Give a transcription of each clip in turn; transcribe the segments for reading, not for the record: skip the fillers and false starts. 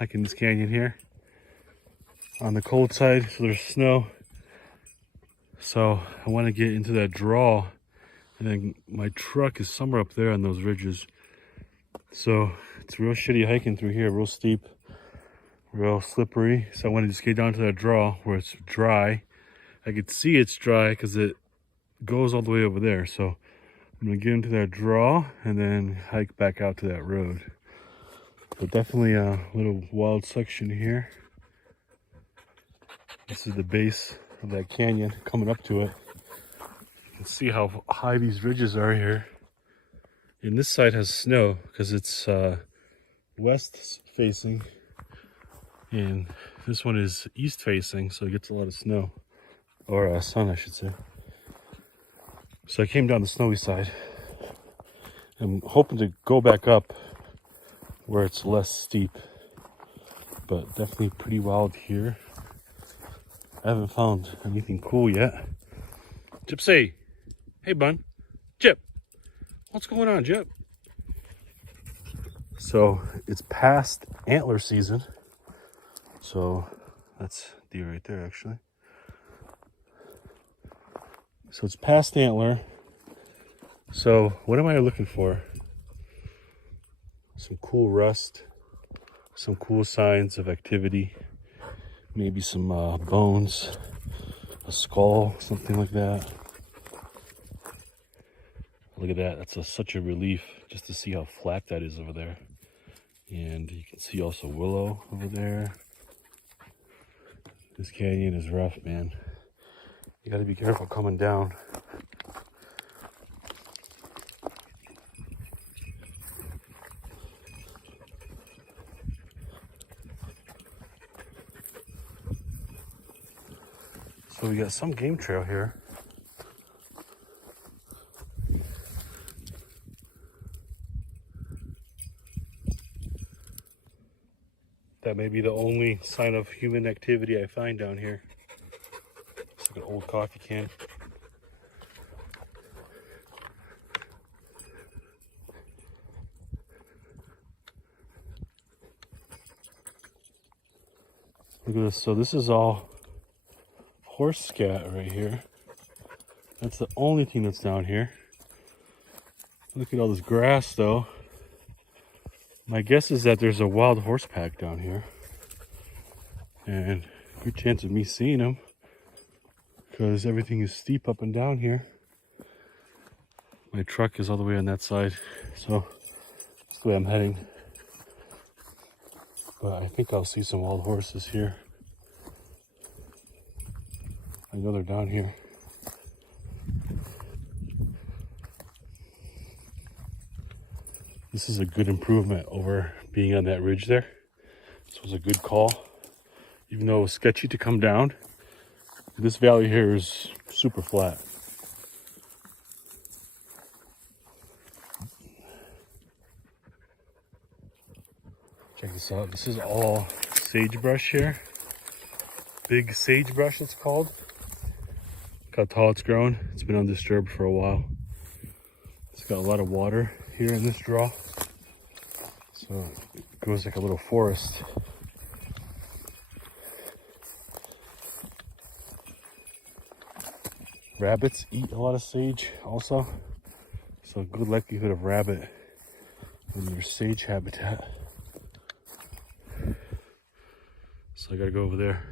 hiking this canyon here on the cold side, so there's snow. So I want to get into that draw, and then my truck is somewhere up there on those ridges. So it's real shitty hiking through here, real steep, real slippery. So I want to just get down to that draw where it's dry. I could see it's dry because it goes all the way over there. So I'm gonna get into that draw and then hike back out to that road. But definitely a little wild section here. This is the base of that canyon coming up to it. You can see how high these ridges are here. And this side has snow because it's west facing, and this one is east facing, so it gets a lot of snow, or sun I should say. So I came down the snowy side. I'm hoping to go back up where it's less steep, but definitely pretty wild here. I haven't found anything cool yet. Gypsy, hey bun, Gyp, what's going on, Gyp? So it's past antler season. So that's deer right there, actually. So it's past antler. So what am I looking for? Some cool rust, some cool signs of activity, maybe some bones, a skull, something like that. Look at that, that's such a relief just to see how flat that is over there. And you can see also willow over there. This canyon is rough, man. You gotta be careful coming down. So we got some game trail here. That may be the only sign of human activity I find down here. It's like an old coffee can. Look at this. So this is all horse scat right here. That's the only thing that's down here. Look at all this grass though. My guess is that there's a wild horse pack down here. And good chance of me seeing them, because everything is steep up and down here. My truck is all the way on that side, so that's the way I'm heading. But I think I'll see some wild horses here. I know they're down here. This is a good improvement over being on that ridge there. This was a good call. Even though it was sketchy to come down, this valley here is super flat. Check this out. This is all sagebrush here. Big sagebrush it's called. Look how tall it's grown. It's been undisturbed for a while. It's got a lot of water here in this draw. So it goes like a little forest. Rabbits eat a lot of sage also. So good likelihood of rabbit in your sage habitat. So I gotta go over there.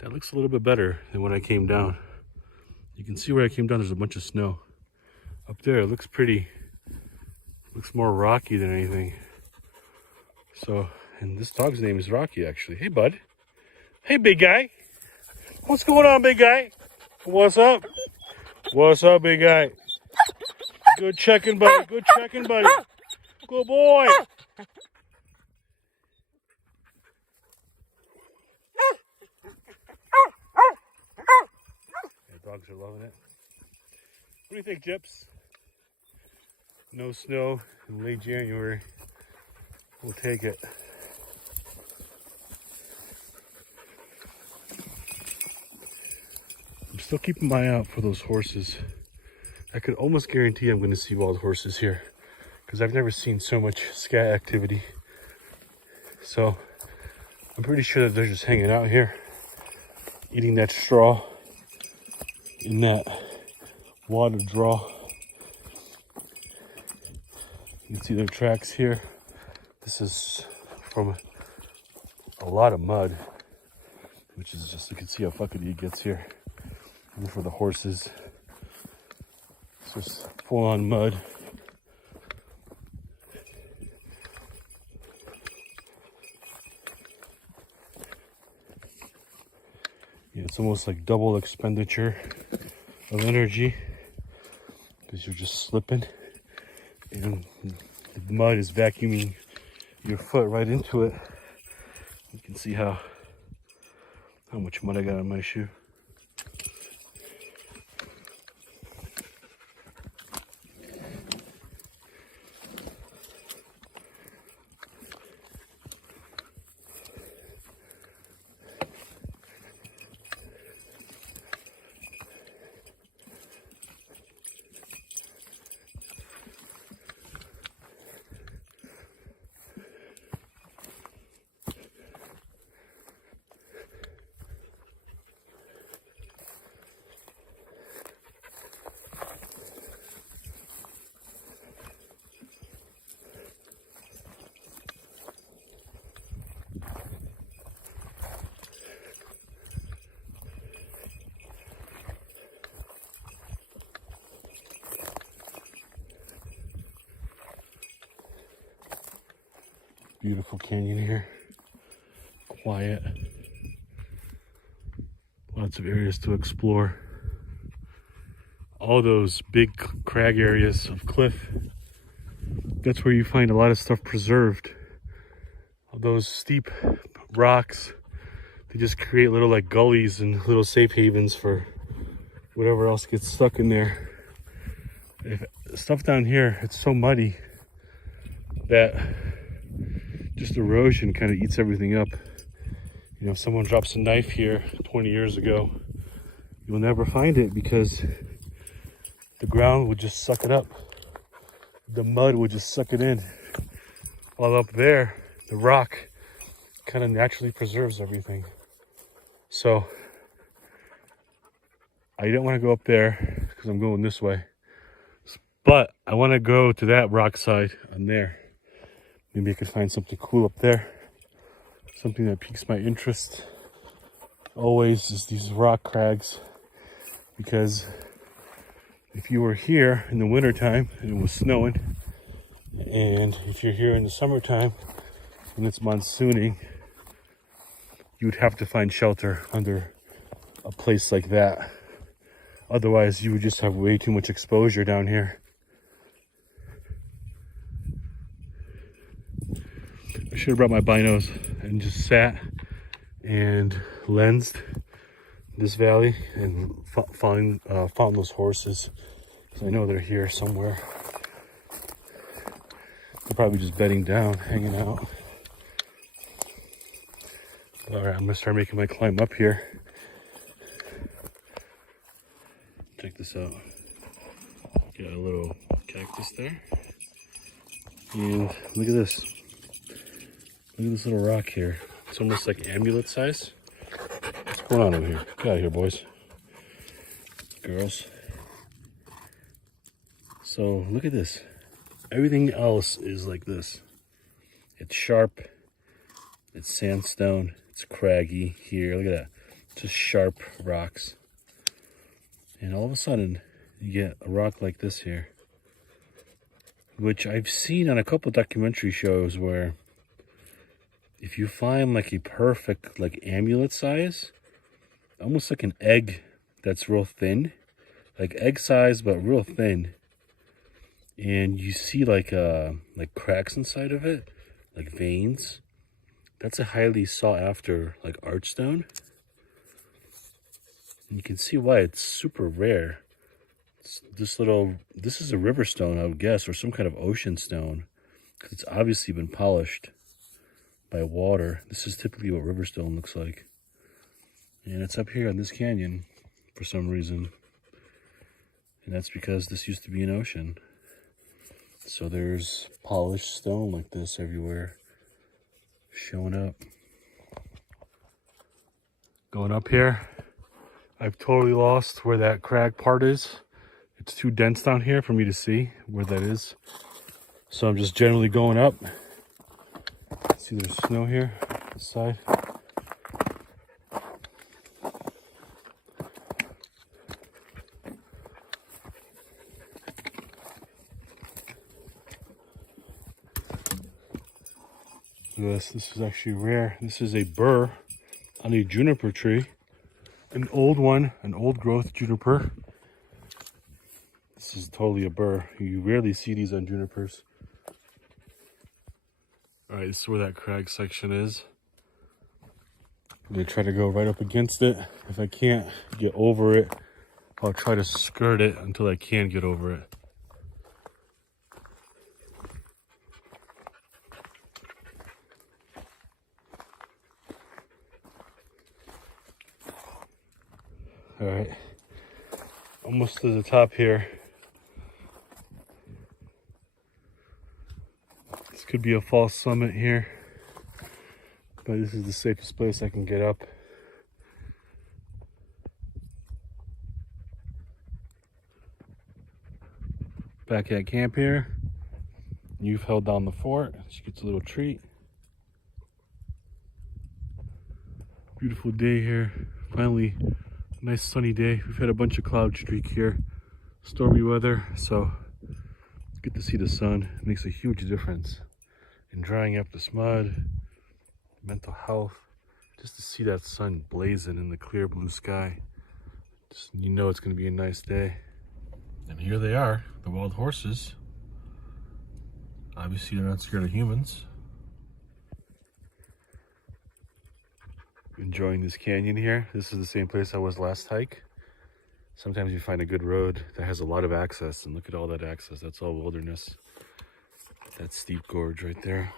That looks a little bit better than when I came down. You can see where I came down, there's a bunch of snow. Up there, it looks pretty, looks more rocky than anything. So, and this dog's name is Rocky actually. Hey bud. Hey big guy. What's going on, big guy? What's up? What's up, big guy? Good checking, buddy. Good checking, buddy. Good boy. Yeah, dogs are loving it. What do you think, Gyps? No snow in late January. We'll take it. I'm still keeping my eye out for those horses. I could almost guarantee I'm going to see wild horses here, because I've never seen so much scat activity. So I'm pretty sure that they're just hanging out here, eating that straw in that water draw. You can see their tracks here. This is from a lot of mud, which is just, you can see how fuckity it gets here. Even for the horses, it's just full on mud. Yeah, it's almost like double expenditure of energy because you're just slipping and the mud is vacuuming your foot right into it. You can see how much mud I got on my shoe. Beautiful canyon here, quiet, lots of areas to explore. All those big crag areas of cliff, that's where you find a lot of stuff preserved. All those steep rocks, they just create little like gullies and little safe havens for whatever else gets stuck in there. If stuff down here, it's so muddy that just erosion kind of eats everything up. You know, if someone drops a knife here 20 years ago, you'll never find it because the ground would just suck it up. The mud would just suck it in. While up there, the rock kind of naturally preserves everything. So I don't want to go up there because I'm going this way. But I want to go to that rock side on there. Maybe I could find something cool up there. Something that piques my interest. Always is these rock crags. Because if you were here in the wintertime and it was snowing, and if you're here in the summertime when it's monsooning, you would have to find shelter under a place like that. Otherwise, you would just have way too much exposure down here. I should have brought my binos and just sat and lensed this valley and found those horses. So I know they're here somewhere. They're probably just bedding down, hanging out. All right, I'm gonna start making my climb up here. Check this out. Got a little cactus there. And look at this. Look at this little rock here. It's almost like amulet size. What's going on over here? Get out of here, boys. Girls. So look at this. Everything else is like this. It's sharp. It's sandstone. It's craggy here. Look at that. Just sharp rocks. And all of a sudden, you get a rock like this here. Which I've seen on a couple documentary shows where if you find like a perfect like amulet size, almost like an egg that's real thin, like egg size but real thin, and you see like cracks inside of it, like veins, that's a highly sought after like archstone. And you can see why it's super rare. This is a river stone, I would guess, or some kind of ocean stone, because it's obviously been polished by water. This is typically what riverstone looks like. And it's up here in this canyon for some reason. And that's because this used to be an ocean. So there's polished stone like this everywhere. showing up. Going up here, I've totally lost where that crag part is. It's too dense down here for me to see where that is. So I'm just generally going up. See, there's snow here, this side. Look at this. This is actually rare. This is a burr on a juniper tree. An old one, an old growth juniper. This is totally a burr. You rarely see these on junipers. All right, this is where that crag section is. I'm gonna try to go right up against it. If I can't get over it, I'll try to skirt it until I can get over it. All right, almost to the top here. This could be a false summit here, but this is the safest place I can get up. Back at camp here. You've held down the fort. She gets a little treat. Beautiful day here. Finally, a nice sunny day. We've had a bunch of cloud streak here. Stormy weather, so get to see the sun. It makes a huge difference in drying up this mud, mental health. Just to see that sun blazing in the clear blue sky. Just, you know it's going to be a nice day. And here they are, the wild horses. Obviously they're not scared of humans. Enjoying this canyon here. This is the same place I was last hike. Sometimes you find a good road that has a lot of access, and look at all that access. That's all wilderness. That steep gorge right there.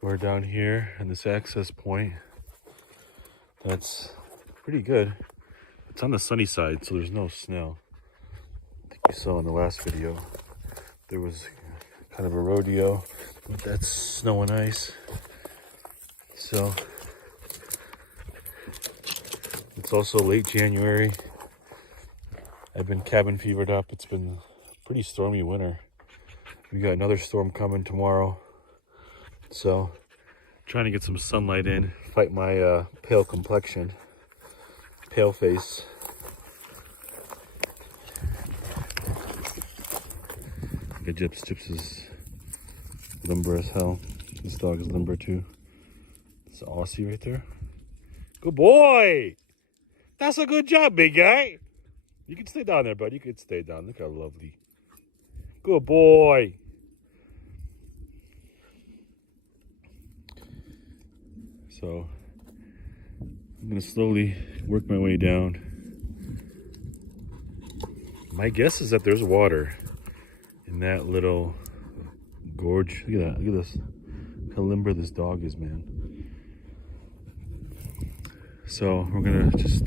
We're down here in this access point. That's pretty good. It's on the sunny side, so there's no snow. I think you saw in the last video, there was kind of a rodeo with that snow and ice. So it's also late January. I've been cabin fevered up. It's been a pretty stormy winter. We got another storm coming tomorrow. So trying to get some sunlight in, fight my pale complexion, pale face. Gyps is limber as hell. This dog is limber too. It's Aussie right there. Good boy! That's a good job, big guy. You can stay down there, bud. You can stay down. Look how lovely. Good boy. So I'm gonna slowly work my way down. My guess is that there's water in that little gorge. Look at that. Look at this. Look how limber this dog is, man. So we're gonna just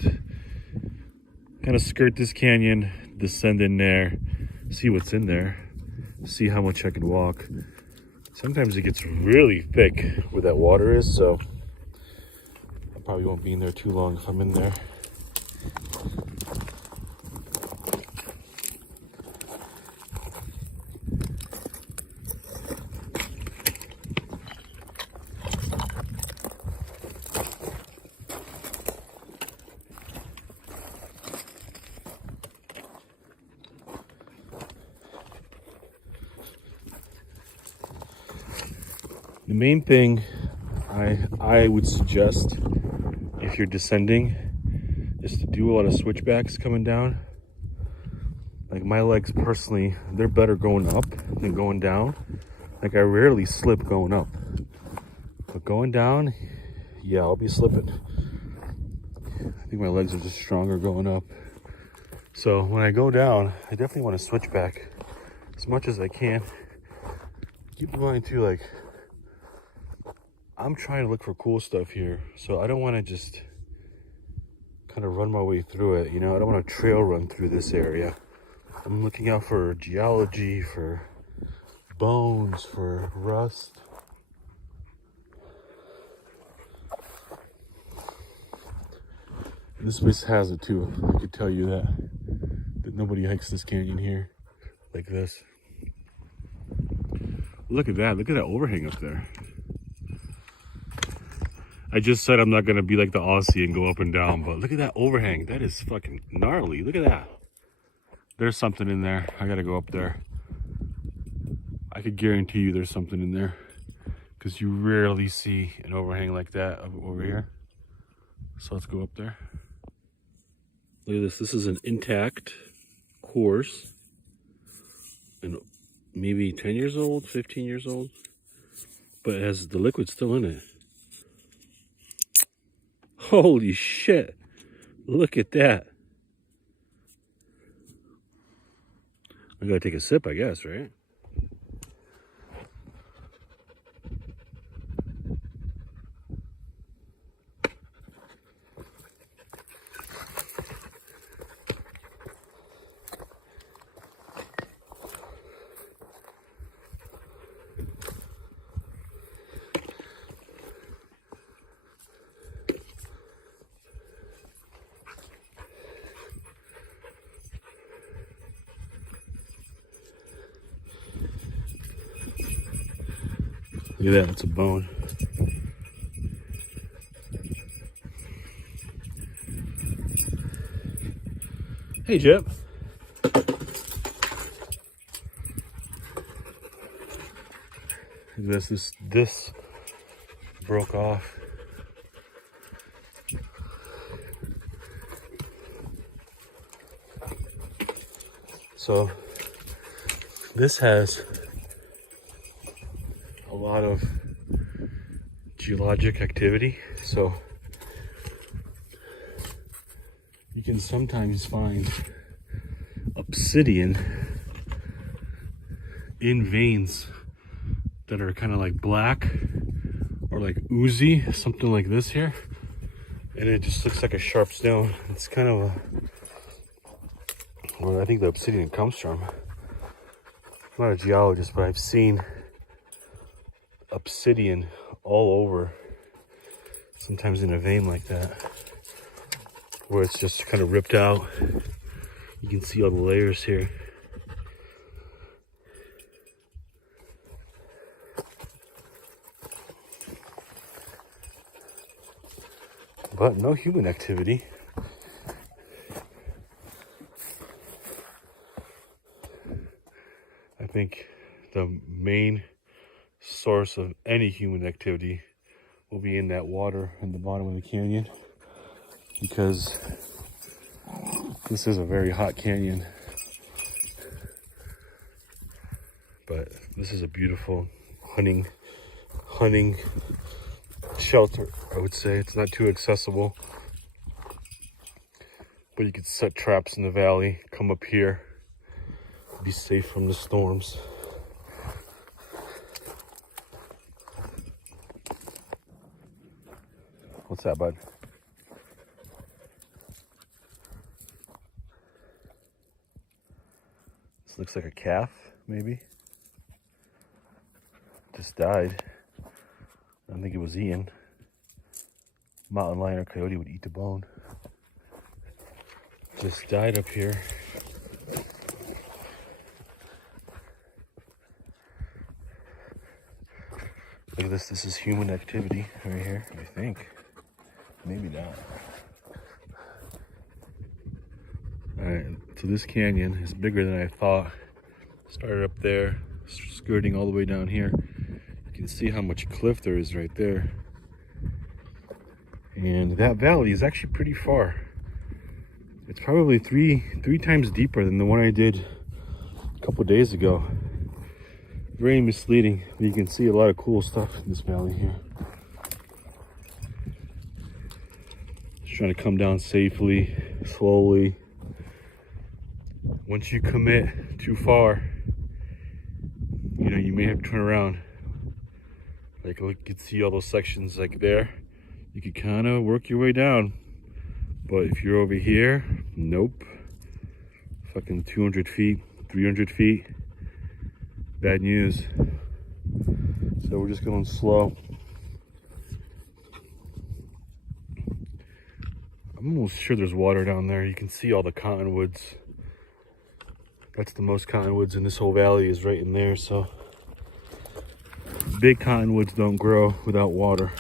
kind of skirt this canyon, descend in there, see what's in there, see how much I can walk. Sometimes it gets really thick where that water is, so I probably won't be in there too long if I'm in there. The main thing I would suggest if you're descending is to do a lot of switchbacks coming down. Like my legs personally, they're better going up than going down. Like I rarely slip going up, but going down, yeah, I'll be slipping. I think my legs are just stronger going up. So when I go down, I definitely want to switch back as much as I can. Keep in mind too, like, I'm trying to look for cool stuff here, so I don't want to just kind of run my way through it, you know? I don't want to trail run through this area. I'm looking out for geology, for bones, for rust. This place has it too. I could tell you that nobody hikes this canyon here like this. Look at that. Look at that overhang up there. I just said I'm not going to be like the Aussie and go up and down, but look at that overhang. That is fucking gnarly. Look at that. There's something in there. I got to go up there. I could guarantee you there's something in there because you rarely see an overhang like that over here. So let's go up there. Look at this. This is an intact horse. And maybe 10 years old, 15 years old. But it has the liquid still in it. Holy shit. Look at that. I gotta take a sip, I guess, right? Look at that, it's a bone. Hey, Jip. This broke off. So this has a lot of geologic activity, so you can sometimes find obsidian in veins that are kind of like black or like oozy, something like this here, and it just looks like a sharp stone. It's kind of a, where I think the obsidian comes from. I'm not a geologist, but I've seen obsidian all over, sometimes in a vein like that, where it's just kind of ripped out. You can see all the layers here. But no human activity. I think the main source of any human activity will be in that water in the bottom of the canyon, because this is a very hot canyon. But this is a beautiful hunting shelter, I would say. It's not too accessible, but you could set traps in the valley, come up here, be safe from the storms. What's that, bud? This looks like a calf, maybe. Just died. I think it was eaten. Mountain lion or coyote would eat the bone. Just died up here. Look at this. This is human activity right here, I think. Maybe not. Alright, so this canyon is bigger than I thought. Started up there, skirting all the way down here. You can see how much cliff there is right there. And that valley is actually pretty far. It's probably three times deeper than the one I did a couple days ago. Very misleading, but you can see a lot of cool stuff in this valley here. Just trying to come down safely, slowly. Once you commit too far, you know, you may have to turn around. Like, look, you can see all those sections like there. You could kind of work your way down. But if you're over here, nope. Fucking 200 feet, 300 feet. Bad news. So we're just going slow. I'm almost sure there's water down there. You can see all the cottonwoods. That's the most cottonwoods in this whole valley is right in there. So big cottonwoods don't grow without water.